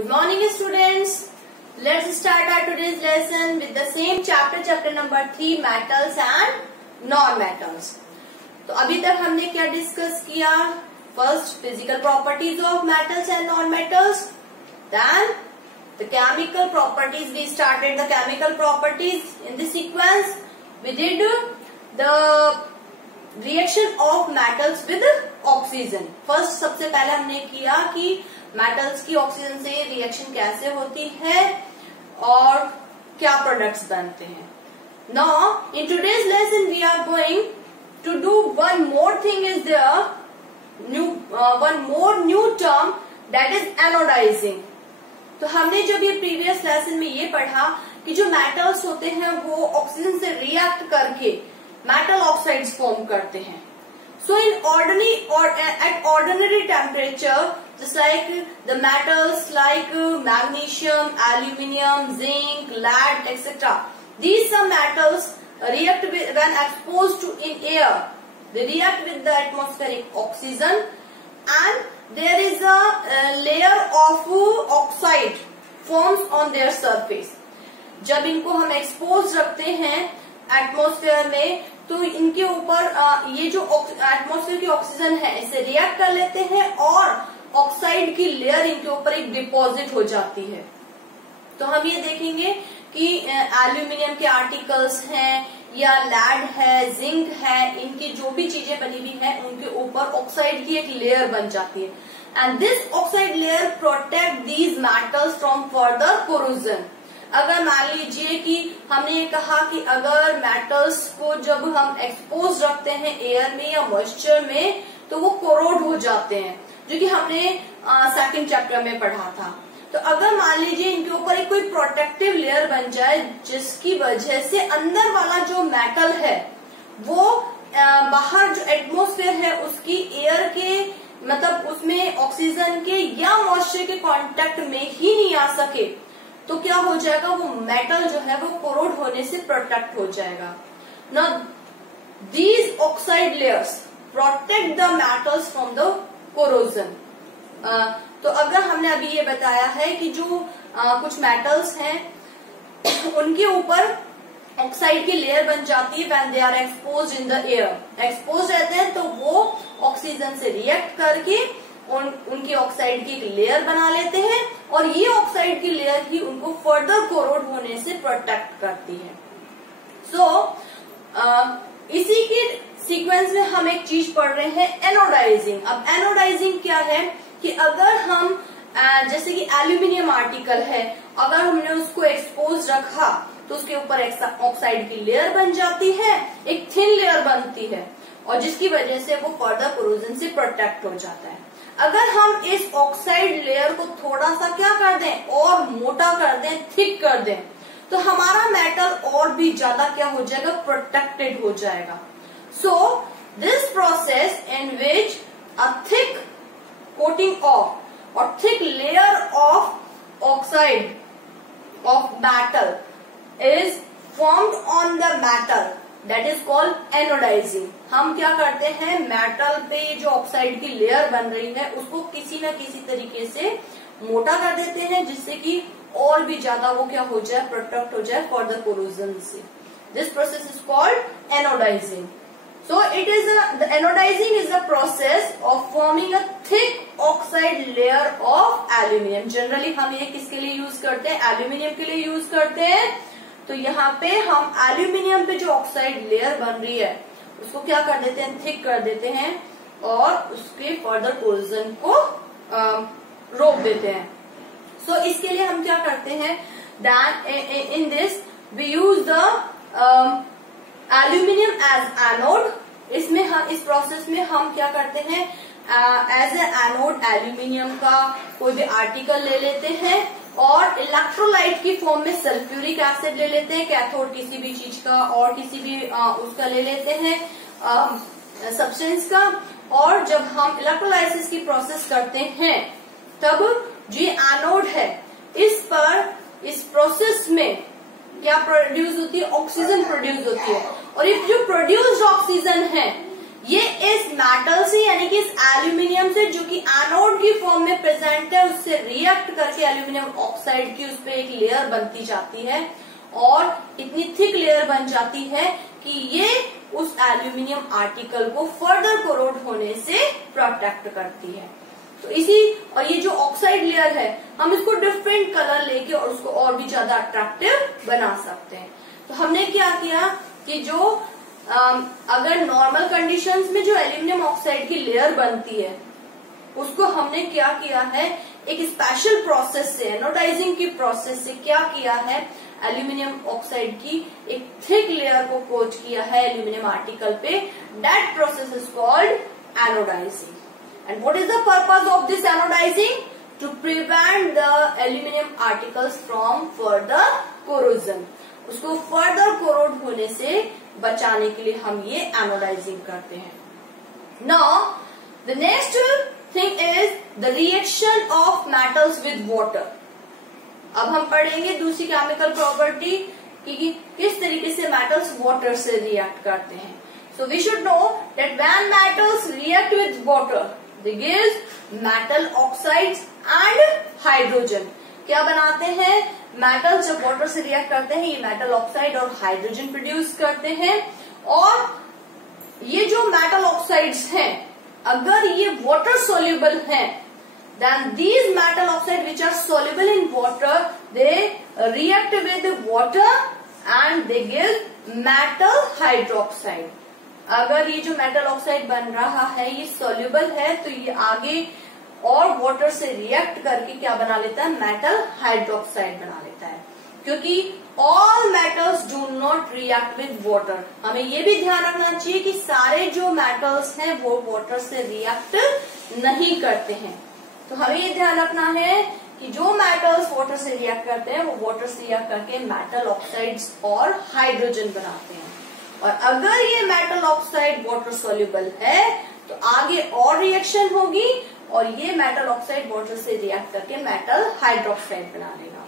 Good morning students. Let's start our today's lesson with the same chapter number 3 metals and non-metals. तो अभी तक हमने क्या discuss किया? First physical properties of metals and non-metals. Then the chemical properties. We started the chemical properties in the sequence. We did the reaction of metals with oxygen. First सबसे पहले हमने किया कि मेटल्स की ऑक्सीजन से reaction कैसे होती है और क्या प्रोडक्ट्स बनते हैं. Now in today's lesson we are going to do one more thing. Is there one more new term that is anodizing. तो हमने जब ये प्रीवियस लेसन में ये पढ़ा कि जो मेटल्स होते हैं वो ऑक्सीजन से रिएक्ट करके मेटल ऑक्साइड्स फॉर्म करते हैं. So in ordinary or at ordinary temperature, just like the metals like magnesium, aluminium, zinc, lead, etc. These some metals react with, when exposed to in air. They react with the atmospheric oxygen, and there is a layer of oxide forms on their surface. जब इनको हम expose रखते हैं atmosphere में तो इनके ऊपर ये जो एटमॉस्फेयर की ऑक्सीजन है इसे रिएक्ट कर लेते हैं और ऑक्साइड की लेयर इनके ऊपर एक डिपॉजिट हो जाती है. तो हम ये देखेंगे कि एल्यूमिनियम के आर्टिकल्स हैं या लैड है, जिंक है, इनकी जो भी चीजें बनी हुई हैं उनके ऊपर ऑक्साइड की एक लेयर बन जाती है. And this oxide layer protect these metals from further corrosion. अगर मान लीजिए कि हमने ये कहा कि अगर मेटल्स को जब हम एक्सपोज रखते हैं एयर में या मॉइस्चर में तो वो कोरोड हो जाते हैं, जो कि हमने सेकंड चैप्टर में पढ़ा था. तो अगर मान लीजिए इनके ऊपर एक कोई प्रोटेक्टिव लेयर बन जाए जिसकी वजह से अंदर वाला जो मेटल है वो बाहर जो एटमॉस्फेयर है उसकी एयर के मतलब उसमें ऑक्सीजन के या मॉइस्चर के कांटेक्ट में ही नहीं आ सके तो क्या हो जाएगा, वो मेटल जो है वो कोरोड होने से प्रोटेक्ट हो जाएगा. Now these oxide layers protect the metals from the corrosion. तो अगर हमने अभी ये बताया है कि जो कुछ मेटल्स हैं उनके ऊपर ऑक्साइड की लेयर बन जाती है when they are expose in the air. Expose रहते हैं तो वो ऑक्सीजन से रिएक्ट करके उनकी ऑक्साइड की एक लेयर बना लेते हैं और ये ऑक्साइड की लेयर ही उनको फर्दर कोरोड होने से प्रोटेक्ट करती है. इसी के सीक्वेंस में हम एक चीज पढ़ रहे हैं, एनोडाइजिंग. अब एनोडाइजिंग क्या है कि अगर हम जैसे कि एल्यूमिनियम आर्टिकल है, अगर हमने उसको एक्सपोज रखा तो उसके ऊपर ऑक्साइड की लेयर बन जाती है, एक थिन लेयर बनती है और जिसकी वजह से वो फर्दर कोरोजन से प्रोटेक्ट हो जाता है. अगर हम इस ऑक्साइड लेयर को थोड़ा सा क्या कर दें और मोटा कर दें, थिक कर दें, तो हमारा मेटल और भी ज्यादा क्या हो जाएगा, प्रोटेक्टेड हो जाएगा. So this process in which a thick coating of और thick layer of oxide of metal is formed on the metal that is called anodising. हम क्या करते हैं, मेटल पे जो ऑक्साइड की लेयर बन रही है उसको किसी न किसी तरीके से मोटा कर देते हैं जिससे कि और भी ज्यादा वो क्या हो जाए, प्रोटेक्ट हो जाए फॉर द कोरोजन से. This process is called anodizing. So it is the anodizing is the process of forming a thick oxide layer of aluminium. Generally हम ये किसके लिए यूज करते हैं, एल्यूमिनियम के लिए यूज करते हैं. तो यहाँ पे हम एल्यूमिनियम पे जो ऑक्साइड लेयर बन रही है उसको क्या कर देते हैं, थिक कर देते हैं और उसके फर्दर कोरोजन को रोक देते हैं. सो इसके लिए हम क्या करते हैं, that in this we use the aluminium as anode. इसमें हम इस प्रोसेस में हम क्या करते हैं, एज ए एनोड एल्यूमिनियम का कोई भी आर्टिकल ले लेते हैं और इलेक्ट्रोलाइट की फॉर्म में सल्फ्यूरिक एसिड ले लेते हैं, कैथोड किसी भी चीज का और किसी भी उसका ले लेते हैं सब्सटेंस का. और जब हम इलेक्ट्रोलाइसिस की प्रोसेस करते हैं तब जो एनोड है इस पर इस प्रोसेस में क्या प्रोड्यूस होती है, ऑक्सीजन प्रोड्यूस होती है. और ये जो प्रोड्यूस्ड ऑक्सीजन है ये इस मेटल से यानी कि इस एल्यूमिनियम से जो कि एनोड की फॉर्म में प्रेजेंट है उससे रिएक्ट करके एल्यूमिनियम ऑक्साइड की उस पर एक लेयर बनती जाती है और इतनी थिक लेयर बन जाती है कि ये उस एल्यूमिनियम आर्टिकल को फर्दर कोरोड होने से प्रोटेक्ट करती है। तो और ये जो ऑक्साइड लेयर है हम इसको डिफरेंट कलर लेके और उसको और भी ज्यादा अट्रैक्टिव बना सकते हैं। तो हमने क्या किया कि जो अगर नॉर्मल कंडीशंस में जो एल्यूमिनियम ऑक्साइड की लेयर बनती है उसको हमने क्या किया है, एक स्पेशल प्रोसेस से, एनोडाइजिंग की प्रोसेस से क्या किया है, एल्यूमिनियम ऑक्साइड की एक थिक लेयर को कोट किया है एल्यूमिनियम आर्टिकल पे। That process is called anodizing. And what is the purpose of this anodizing? To prevent the aluminium articles from further corrosion. उसको फर्दर कोरोड होने से बचाने के लिए हम ये एनोडाइजिंग करते हैं। Now the next thing is the reaction of metals with water. अब हम पढ़ेंगे दूसरी केमिकल प्रॉपर्टी कि किस तरीके से मेटल्स वाटर से रिएक्ट करते हैं। So we should know that when metals react with water they gives metal oxides and hydrogen. क्या बनाते हैं? मेटल जब वाटर से रिएक्ट करते हैं ये मेटल ऑक्साइड और हाइड्रोजन प्रोड्यूस करते हैं। और ये जो मेटल ऑक्साइड्स हैं अगर ये वाटर सोल्यूबल हैं then these metal oxide which are soluble in water they react with water and they give metal hydroxide। अगर ये जो मेटल ऑक्साइड बन रहा है ये सोल्यूबल है तो ये आगे और वाटर से रिएक्ट करके क्या बना लेता है? मेटल हाइड्रोक्साइड बना लेता है। क्योंकि all metals do not react with water. हमें ये भी ध्यान रखना चाहिए कि सारे जो मेटल्स हैं वो वाटर से रिएक्ट नहीं करते हैं। तो हमें ये ध्यान रखना है कि जो मेटल्स वाटर से रिएक्ट करते हैं वो वाटर से रिएक्ट करके मेटल ऑक्साइड्स और हाइड्रोजन बनाते हैं। और अगर ये मेटल ऑक्साइड वाटर सोल्यूबल है तो आगे और रिएक्शन होगी और ये मेटल ऑक्साइड वाटर से रिएक्ट करके मेटल हाइड्रोक्साइड बना लेगा।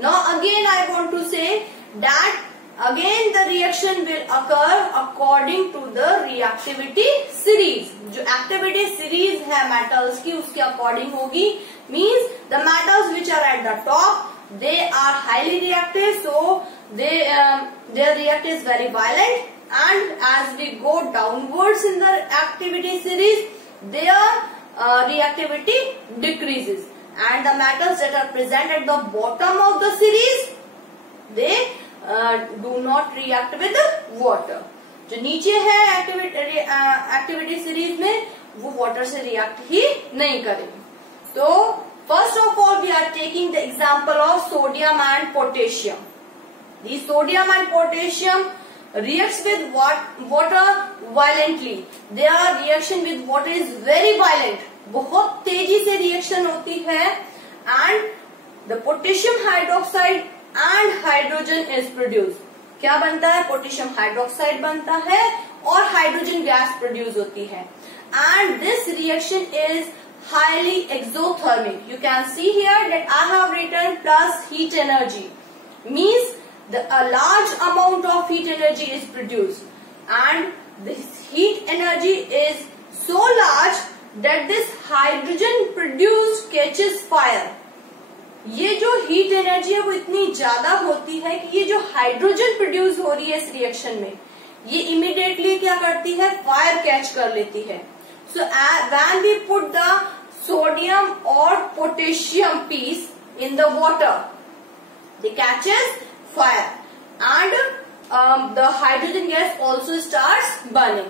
Now again I want to say that again the reaction will occur according to the reactivity series. जो एक्टिविटी सीरीज है मेटल्स की उसके अकॉर्डिंग होगी। Means the metals which are at the top they are highly reactive so their react is very violent, and as we go downwards in the activity series their reactivity decreases, and the metals that are present at the bottom of the series they do not react with the water। जो नीचे है activity series में वो water से react ही नहीं करेंगे। तो first of all we are taking the example of sodium and potassium. The sodium and potassium reacts with water violently. Their reaction with water is very violent. बहुत तेजी से reaction होती है and the potassium hydroxide and hydrogen is produced. क्या बनता है? Potassium hydroxide बनता है और हाइड्रोजन गैस प्रोड्यूस होती है। And this reaction is highly exothermic. You can see here that I have written plus heat energy. Means a large amount of heat energy is produced and this heat energy is so large that this hydrogen produced catches fire। ये जो heat energy है वो इतनी ज्यादा होती है कि ये जो हाइड्रोजन प्रोड्यूस हो रही है इस रिएक्शन में ये इमीडिएटली क्या करती है? फायर कैच कर लेती है। So when we put the sodium और potassium piece in the water they catches fire and the hydrogen gas also starts burning।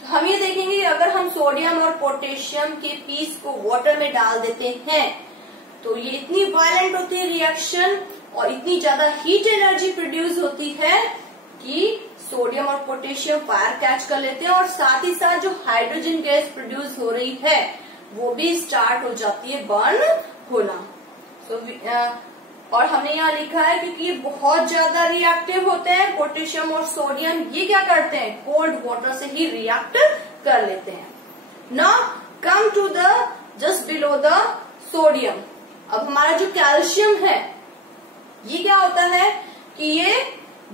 तो हम ये देखेंगे अगर हम सोडियम और पोटेशियम के पीस को वाटर में डाल देते हैं तो ये इतनी वायलेंट होती है रिएक्शन और इतनी ज्यादा हीट एनर्जी प्रोड्यूस होती है कि सोडियम और पोटेशियम फायर कैच कर लेते हैं और साथ ही साथ जो हाइड्रोजन गैस प्रोड्यूस हो रही है वो भी स्टार्ट हो जाती है बर्न होना। और हमने यहाँ लिखा है क्योंकि ये बहुत ज्यादा रिएक्टिव होते हैं पोटेशियम और सोडियम ये क्या करते हैं? कोल्ड वाटर से ही रिएक्ट कर लेते हैं। Now come to the just below the sodium. अब हमारा जो कैल्शियम है ये क्या होता है कि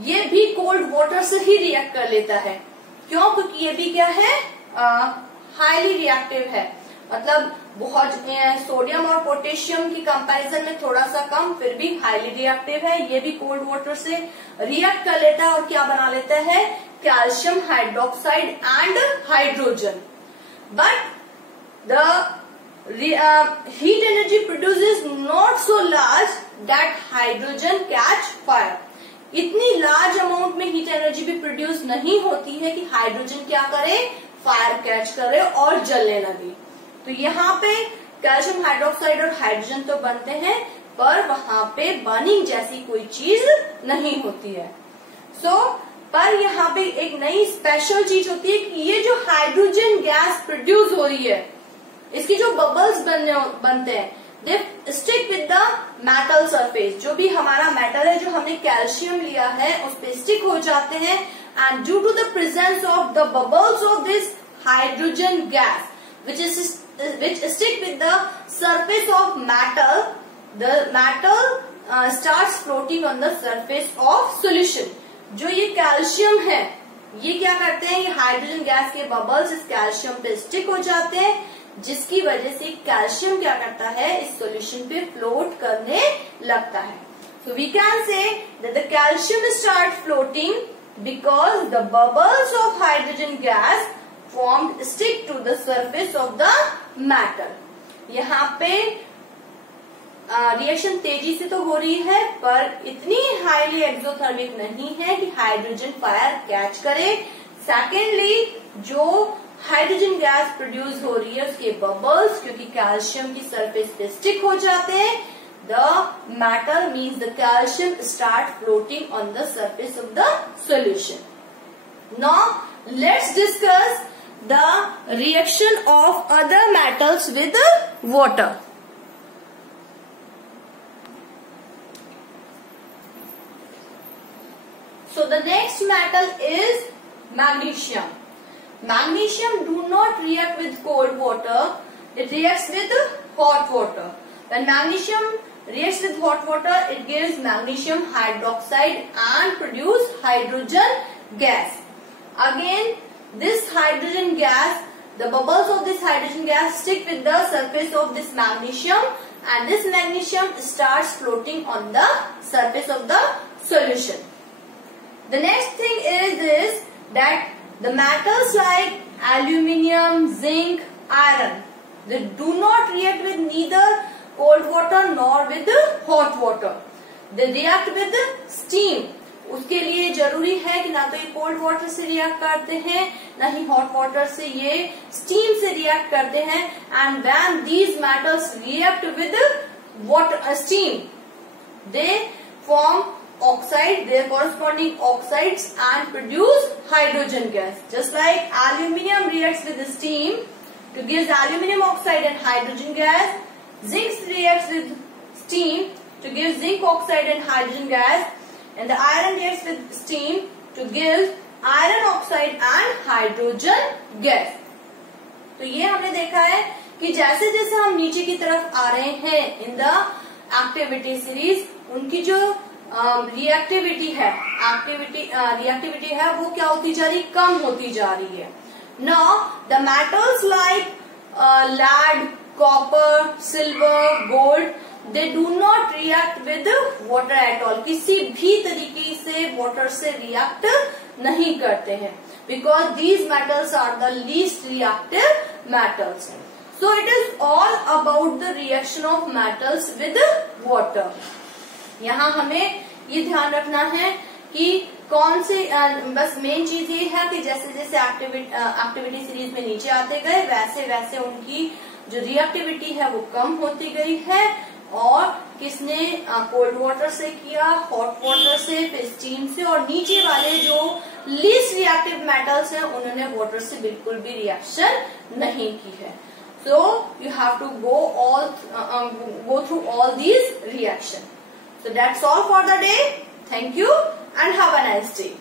ये भी कोल्ड वाटर से ही रिएक्ट कर लेता है। क्यों? क्योंकि ये भी क्या है? हाईली रिएक्टिव है, मतलब बहुत सोडियम और पोटेशियम की कंपैरिजन में थोड़ा सा कम, फिर भी हाईली रिएक्टिव है। ये भी कोल्ड वाटर से रिएक्ट कर लेता है और क्या बना लेता है, calcium hydroxide and hydrogen. But the heat energy produces not so large that hydrogen catch fire। इतनी लार्ज अमाउंट में हीट एनर्जी भी प्रोड्यूस नहीं होती है कि हाइड्रोजन क्या करे, फायर कैच करे और जलने लगे। तो यहाँ पे कैल्शियम हाइड्रोक्साइड और हाइड्रोजन तो बनते हैं, पर वहां पे बर्निंग जैसी कोई चीज नहीं होती है। पर यहाँ पे एक नई स्पेशल चीज होती है कि ये जो हाइड्रोजन गैस प्रोड्यूस हो रही है, इसकी जो बबल्स बनते हैं, they stick with the metal surface. जो भी हमारा मेटल है, जो हमने कैल्शियम लिया है, उस पे स्टिक हो जाते हैं। And due to the presence of the bubbles of this hydrogen gas which stick with the surface of metal, the metal starts floating on the surface of solution। जो ये कैल्शियम है, ये क्या करते हैं, ये हाइड्रोजन गैस के bubbles इस कैल्शियम पे स्टिक हो जाते हैं, जिसकी वजह से कैल्शियम क्या करता है, इस सॉल्यूशन पे फ्लोट करने लगता है। So we can say that the calcium start floating because the bubbles of hydrogen gas formed stick to the surface of the metal। यहाँ पे रिएक्शन तेजी से तो हो रही है, पर इतनी हाईली एक्सोथर्मिक नहीं है कि हाइड्रोजन फायर कैच करे। सेकेंडली, जो हाइड्रोजन गैस प्रोड्यूस हो रही है, उसके बबल्स क्योंकि कैल्शियम की सरफेस पे स्टिक हो जाते हैं, the metal means the calcium start floating on the surface of the solution. Now let's discuss the reaction of other metals with water। So the next metal is magnesium। Magnesium do not react with cold water, it reacts with hot water। When magnesium reacts with hot water, it gives magnesium hydroxide and produce hydrogen gas। Again, this hydrogen gas, the bubbles of this hydrogen gas stick with the surface of this magnesium, and this magnesium starts floating on the surface of the solution। The next thing is this, that the metals like aluminium, zinc, iron, they do not react with neither cold water nor with hot water, they react with steam। उसके लिए जरूरी है कि ना तो ये cold water से react करते हैं, ना ही हॉट वाटर से, ये स्टीम से रिएक्ट करते हैं। And when these metals react with water steam, they form oxide, their corresponding oxides and produce hydrogen gas. Just like aluminium reacts with steam to give aluminium oxide and hydrogen gas, zinc reacts with steam to give zinc oxide and hydrogen gas, and the iron reacts with steam to give iron oxide and hydrogen gas। तो ये हमने देखा है कि जैसे जैसे हम नीचे की तरफ आ रहे हैं इन द एक्टिविटी सीरीज, उनकी जो रिएक्टिविटी है वो क्या होती जा रही, कम होती जा रही है। Now the metals like lead, copper, silver, gold, they do not react with water at all। किसी भी तरीके से वाटर से रिएक्ट नहीं करते हैं, because these metals are the least reactive metals। So it is all about the reaction of metals with water। यहाँ हमें ये ध्यान रखना है कि कौन से, बस मेन चीज ये है कि जैसे जैसे एक्टिविटी सीरीज में नीचे आते गए, वैसे वैसे उनकी जो रिएक्टिविटी है वो कम होती गई है। और किसने कोल्ड वाटर से किया, हॉट वाटर से, फिर स्टीम से, और नीचे वाले जो लीस्ट रिएक्टिव मेटल्स हैं उन्होंने वाटर से बिल्कुल भी रिएक्शन नहीं की है। So you have to go through all these reactions। So that's all for the day। Thank you and have a nice day।